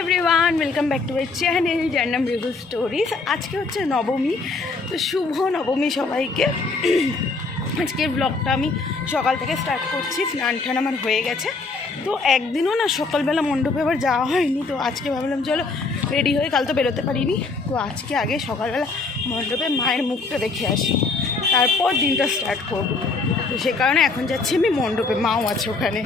Everyone, welcome back to my channel যার নাম review stories. আজকে হচ্ছে নবমী, তো শুভ নবমী সবাইকে। আজকের ব্লগটা আমি সকাল থেকে স্টার্ট করছি। স্নান টান আমার হয়ে গেছে, তো একদিনও না সকালবেলা মণ্ডপে আবার যাওয়া হয়নি। তো আজকে ভাবলাম চলো রেডি হয়ে, কাল তো বেরোতে পারিনি, তো আজকে আগে সকালবেলা মণ্ডপে মায়ের মুখটা দেখে আসি, তারপর দিনটা স্টার্ট করবো। তো সে কারণে এখন যাচ্ছি আমি মণ্ডপে, মাও আছে ওখানে।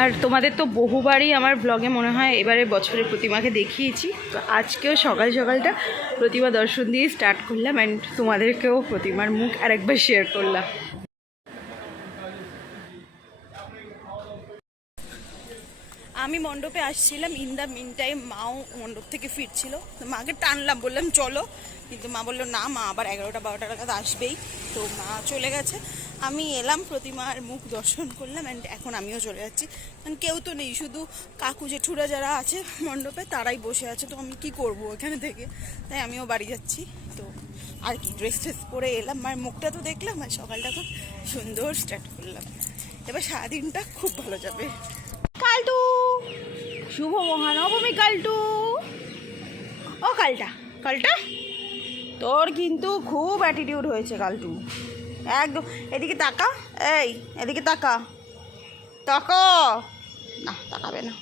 আর তোমাদের তো বহুবারই আমার ব্লগে মনে হয় এবারে বছরের প্রতিমাকে দেখিয়েছি, তো আজকেও সকাল সকালটা প্রতিমা দর্শন দিয়ে স্টার্ট করলাম অ্যান্ড তোমাদেরকেও প্রতিমার মুখ আরেকবার শেয়ার করলাম। আমি মণ্ডপে আসছিলাম, ইন দ্য মিন টাইম মাও মণ্ডপ থেকে ফিরছিল, তো মাকে টানলাম, বললাম চলো, কিন্তু মা বললো না, মা আবার 11টা-12টা নাগাদ আসবেই। তো মা চলে গেছে, আমি এলাম, প্রতিমার মুখ দর্শন করলাম অ্যান্ড এখন আমিও চলে যাচ্ছি। কারণ কেউ তো নেই, শুধু কাকু জেঠুরা যারা আছে মণ্ডপে তারাই বসে আছে, তো আমি কি করব এখানে থেকে, তাই আমিও বাড়ি যাচ্ছি। তো আর কি, ড্রেস ট্রেস পরে এলাম, মায়ের মুখটা তো দেখলাম, আর সকালটা খুব সুন্দর স্টার্ট করলাম। এবার সারাদিনটা খুব ভালো যাবে। কালটু, শুভ মহানবমী কালটু। ও কালটা, কালটা তোর কিন্তু খুব অ্যাটিটিউড হয়েছে কালটু, একদম। এদিকে তাকা, এই এদিকে তাকা, তাকা না, তাকাবে না।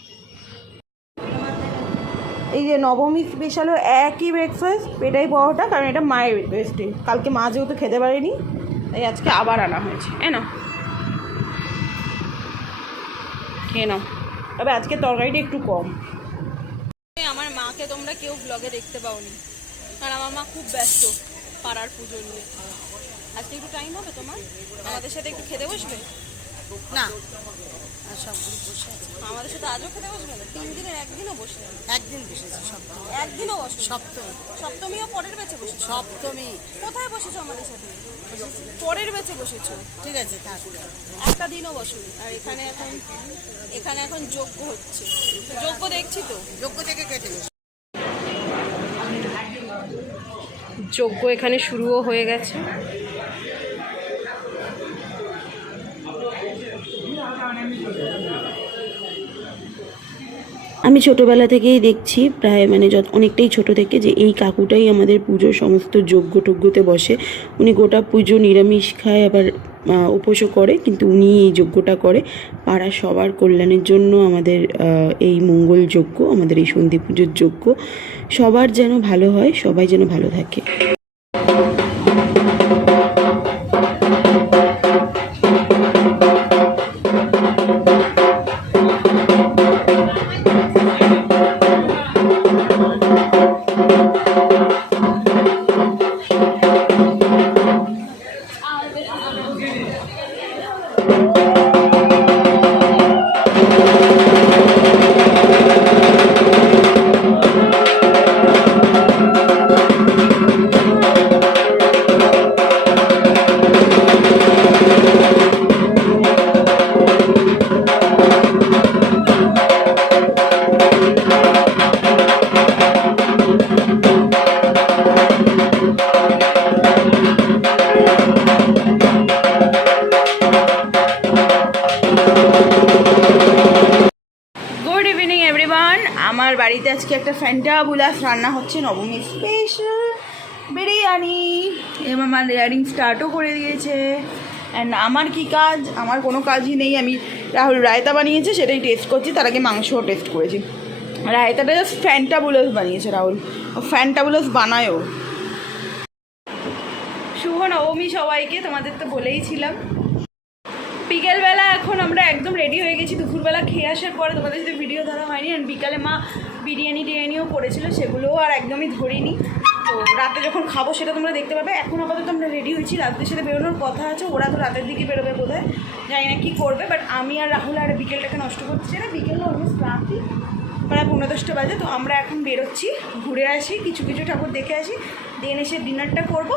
এই যে নবমী স্পেশালও একই ব্রেকফাস্ট, পেটাই পরোটা, কারণ এটা মায়ের রিকোয়েস্টে, কালকে মা যেহেতু খেতে পারেনি তাই আজকে আবার আনা হয়েছে। না খেয়ে নাও, তবে আজকে তরকারিটা একটু কম। আমার মাকে তোমরা কেউ ব্লগে দেখতে পাওনি, কারণ আমার মা খুব ব্যস্ত পাড়ার পুজো নিয়ে। আজকে একটু টাইম হবে তোমার, আমাদের সাথে একটু খেতে বসবে? না, সব বসে আছে আমাদের সাথে আজও খেতে বসবে না? 3 দিনের একদিনও বসে না? একদিন বসেছে, সপ্তমী একদিনও বসে? সপ্তমী সপ্তমীও পরের বেচে বসেছো? সপ্তমী কোথায় বসেছো আমাদের সাথে? পরের বেচে বসেছো, ঠিক আছে, থাক। একটা দিনও বসোনি। আর এখানে এখন যজ্ঞ হচ্ছে, যজ্ঞ দেখছি তো, যোগ্য থেকে কেটে গেছে। যজ্ঞ এখানে শুরুও হয়ে গেছে। আমি ছোটোবেলা থেকেই দেখছি, প্রায় মানে অনেকটাই ছোট থেকে, যে এই কাকুটাই আমাদের পুজোর সমস্ত যজ্ঞ টজ্ঞতে বসে। উনি গোটা পুজো নিরামিষ খায়, আবার উপোসও করে, কিন্তু উনি এই যজ্ঞটা করে পাড়ার সবার কল্যাণের জন্য। আমাদের এই মঙ্গল যজ্ঞ, আমাদের এই সন্ধি পুজোর যজ্ঞ, সবার যেন ভালো হয়, সবাই যেন ভালো থাকে। আমার বাড়িতে আজকে একটা ফ্যান্টাবুলাস রান্না হচ্ছে, নবমী স্পেশাল বিরিয়ানি। এবার মা লেয়ারিং স্টার্টও করে দিয়েছে। অ্যান্ড আমার কি কাজ? আমার কোনো কাজই নেই। আমি রাহুল রায়তা বানিয়েছে, সেটাই টেস্ট করছি, তার আগে মাংসও টেস্ট করেছি। রায়তাটা জাস্ট ফ্যান্টাবুলাস বানিয়েছে রাহুল, ও ফ্যান্টাবুলাস বানায়ও। শুভ নবমী সবাইকে, তোমাদের তো বলেইছিলাম। বিকেলবেলা এখন আমরা একদম রেডি হয়ে গেছি, দুপুরবেলা খেয়ে আসার পরে তোমাদের সাথে ভিডিও ধরা হয়নি। আর বিকালে মা বিরিয়ানিও করেছিল, সেগুলোও আর একদমই ধরিনি। তো রাতে যখন খাবো সেটা তোমরা দেখতে পাবে। এখন আপাতত আমরা রেডি হয়েছি, রাত্রের সাথে বেরোনোর কথা আছে। ওরা তো রাতের দিকে বেরোবে বোধ হয়, জানি না কী করবে, বাট আমি আর রাহুল আর বিকেলটাকে নষ্ট করছি না। বিকেলে অলমোস্ট রাত্রি প্রায় 9:10 বাজে। তো আমরা এখন বেরোচ্ছি, ঘুরে আসি, কিছু ঠাকুর দেখে আসি, দেন এসে ডিনারটা করবো।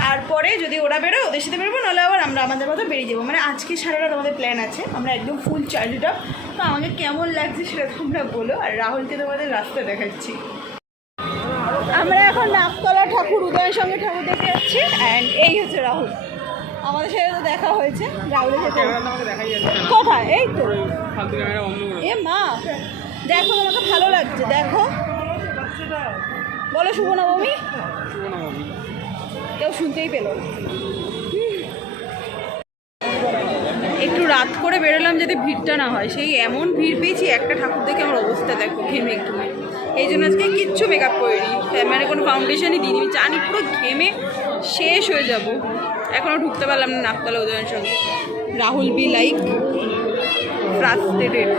তারপরে যদি ওরা বেরোয় ওদের সাথে বেরোবো, নাহলে আবার আমরা আমাদের মতো বেরিয়ে যাবো। মানে আজকে সারা রাত আমাদের প্ল্যান আছে, আমরা একদম ফুল চার্জড আপ। তো আমাকে কেমন লাগছে সেটা তোমরা বলো, আর রাহুলকে তোমাদের রাস্তা দেখাচ্ছি। আমরা এখন নাকতলা ঠাকুর, উদয়ের সঙ্গে ঠাকুর দেখতে যাচ্ছি। অ্যান্ড এই হচ্ছে রাহুল, আমাদের সাথে তো দেখা হয়েছে। রাহুলের সাথে কোথায়? এই তো এ মা, দেখো তোমাকে ভালো লাগছে, দেখো বলো শুভ নবমী। কেউ শুনতেই পেলো না। একটু রাত করে বেরোলাম যাতে ভিড়টা না হয়, সেই এমন ভিড় পেয়েছি একটা ঠাকুর দেখে আমার অবস্থা দেখো ঘেমে ঘেমে। এই জন্য আজকে কিচ্ছু মেকআপ করিনি, মানে কোনো ফাউন্ডেশনই দিইনি, জানি পুরো ঘেমে শেষ হয়ে যাব। এখনও ঢুকতে পারলাম না নাকতলা উদয়নের সঙ্গে। Rahul be like frustrated.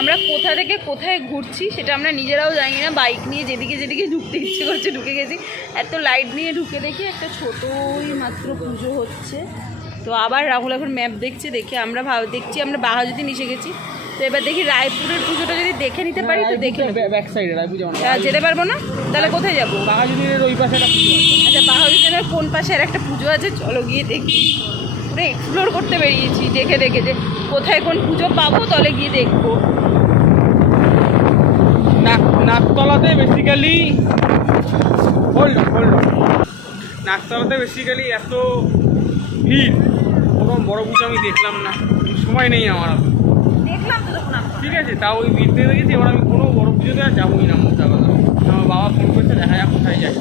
আমরা কোথা থেকে কোথায় ঘুরছি সেটা আমরা নিজেরাও জানি না। বাইক নিয়ে যেদিকে যেদিকে ঢুকতে ইচ্ছে করছে ঢুকে গেছি। এত লাইট নিয়ে ঢুকে দেখি একটা ছোটোই মাত্র পুজো হচ্ছে। তো আবার রাহুল এখন ম্যাপ দেখছে, দেখে আমরা দেখছি আমরা বাঘাযতীন এসে গেছি। তো এবার দেখি রায়পুরের পুজোটা যদি দেখে নিতে পারি তো দেখে ব্যাক সাইডে রায়পুর যেতে পারবো না, তাহলে কোথায় যাবো? বাঘাযতীনের ওই পাশে একটা পুজো আছে। আচ্ছা, বাঘাযতীনের কোন পাশে আর একটা পুজো আছে, চলো গিয়ে দেখি। পুরো এক্সপ্লোর করতে বেরিয়েছি দেখে দেখে যে কোথায় কোন পুজো পাবো, তাহলে গিয়ে দেখবো। নাকতলাতে বেসিক্যালি নাকতলাতে বেসিক্যালি এত ভিড়, ওরকম বড় পুজো আমি দেখলাম না, সময় নেই আমার হাতে। দেখলাম তো তখন আমরা। ঠিক আছে, তাও ওই ভিড় দিয়ে দেখেছি। এবার আমি কোনো বড় পুজোতে আর যাবোই না, মোটা কথা। আমার বাবা ফোন করছে, দেখা যাক কোথায় যাই।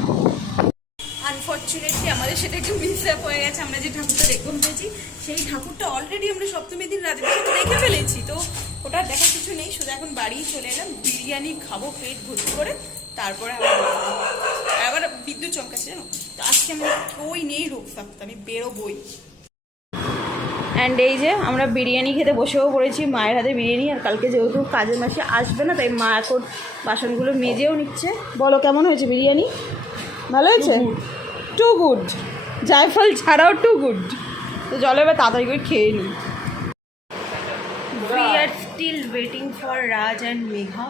আনফর্চুনেটলি আমাদের সেটা একটু মিস আপ হয়ে গেছে। আমরা যে ঠাকুরটা দেখতে পেয়েছি সেই ঠাকুরটা অলরেডি আমরা সপ্তমীর দিন রাতে দেখে ফেলেছি। তো ওটা দেখার কিছু নেই, শুধু এখন বাড়ি চলে এলাম, বিরিয়ানি খাবো পেট ভর্তি করে, তারপরে আবার বিদ্যুৎ চমকাচ্ছে জানো। তো আজকে আমরা কেউই নেই রোগ থাকতে, আমি বেরোবই। অ্যান্ড এই যে আমরা বিরিয়ানি খেতে বসেও পড়েছি, মায়ের হাতে বিরিয়ানি। আর কালকে যেহেতু কাজের মাসে আসবে না, তাই মা এখন বাসনগুলো মেজেও নিচ্ছে। বলো কেমন হয়েছে বিরিয়ানি? ভালো হয়েছে? টু গুড, জায়ফল ছাড়াও টু গুড। তো চলো এবার তাড়াতাড়ি করে খেয়ে নিই। We are still waiting for Raj and Megha.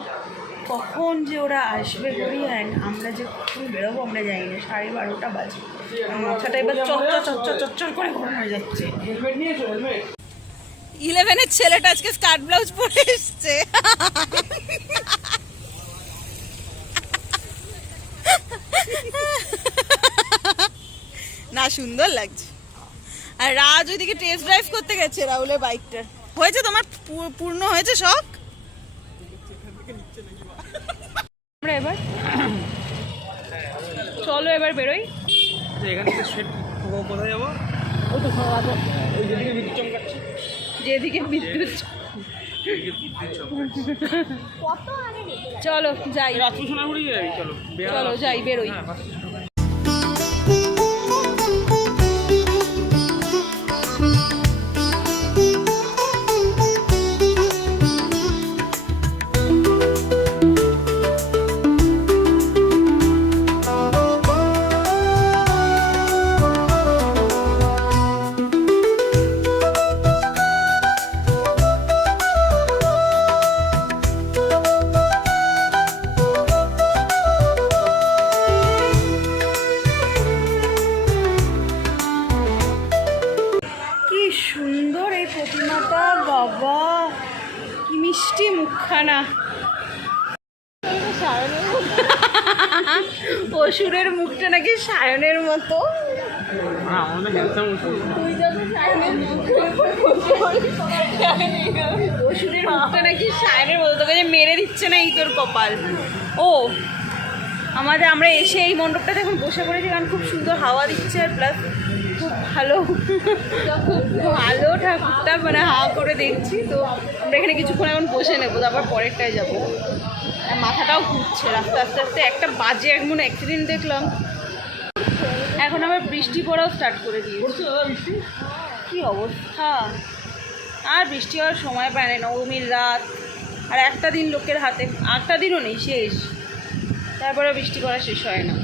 কখন যে ওরা আসবে করি, অ্যান্ড আমরা যে কখন বেরোবো আমরা জানি না। 12:30 বাজে, মাথাটা এবার চচ্চর করে ঘুম হয়ে যাচ্ছে। 11-এর ছেলেটা আজকে স্কার্ট ব্লাউজ পরে এসছে। না সুন্দর লাগছে। আর রাজ ওইদিকে টেস্ট ড্রাইভ করতে গেছে রাহুলের বাইকটা। হয়েছে তোমার পূর্ণ হয়েছে শখ? আমরা এবার চলো এবার বেরোই। এখান থেকে সেট কোথায় যাবো? ওই তো ওই যেদিকে বিদ্যুৎ চমকাচ্ছে, যেদিকে বিদ্যুৎ। চলো যাই, রাত্রি সোনাগুড়ি যাই। চলো চলো যাই, বেরোই। বাবা কি মিষ্টি মুখখানা। অসুরের মুখটা নাকি সায়নের মতো। আমাদের হ্যান্ডসাম তুই যত ওষুধের মুখটা নাকি সাহেবের মতো তোকে যে মেরে দিচ্ছে না এই তোর কপাল। ও আমরা এসে এই মণ্ডপটাতে এখন বসে পড়েছি, কারণ খুব সুন্দর হাওয়া দিচ্ছে আর প্লাস খুব ভালো ভালো ঠাকুরটা মানে হাওয়া করে দেখছি। তো আমরা এখানে কিছুক্ষণ এখন বসে নেবো, তারপর পরেরটায় যাবো। আর মাথাটাও ঘুরছে রাস্তা আস্তে আস্তে, একটা বাজে এমন অ্যাক্সিডেন্ট দেখলাম। এখন আবার বৃষ্টি পড়াও স্টার্ট করে দিয়েছে। কী অবস্থা, আর বৃষ্টি হওয়ার সময় পায় না, নবমীর রাত আর একটা দিন লোকের হাতে, 8টা দিনও নেই, শেষ। তারপরে বৃষ্টি পড়া শেষ হয় না।